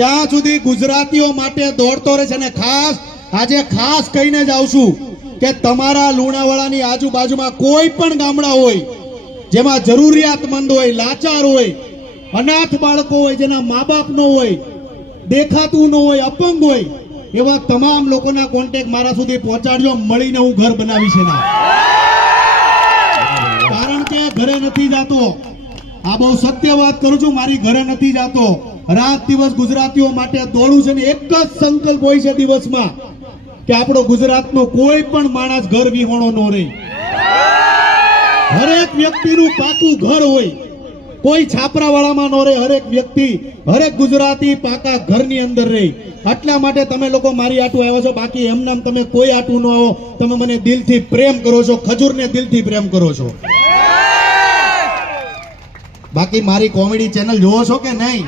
ત્યાં સુધી ગુજરાતીઓ માટે દોડતો રહે છે. અને આજે ખાસ કહીને જ આવશું કે તમારા લુણાવાડાની આજુબાજુમાં કોઈ પણ ગામડા હોય જેમાં જરૂરિયાતમંદ હોય, લાચાર હોય, અનાથ બાળકો હોય, જેના મા બાપ ન હોય, દેખાતું ન હોય, અપંગ હોય, એવા તમામ લોકોના કોન્ટેક્ટ મારા સુધી પહોંચાડજો. મળીને હું ઘર બનાવીશ એના. કારણ કે ઘરે નથી જાતો, આ બહુ સત્ય વાત કરું છું, મારી ઘરે નથી જાતો. રાત દિવસ ગુજરાતીઓ માટે દોડું છે ને એક જ સંકલ્પ હોય છે દિવસમાં કે આપણો ગુજરાતનો કોઈ પણ માણસ ઘર વિહોણો ન રહે. હરેક વ્યક્તિનું પાકું ઘર હોય, કોઈ છાપરાવાળામાં ન રહે. હરેક વ્યક્તિ, હરેક ગુજરાતી પાકા ઘરની અંદર રહે. આટલા માટે તમે લોકો મારી આટું આવ્યા છો. બાકી એમનામ તમે કોઈ આટું ન આવો. તમે મને દિલથી પ્રેમ કરો છો, ખજૂરને દિલથી પ્રેમ કરો છો. બાકી મારી કોમેડી ચેનલ જોવો છો કે નહીં?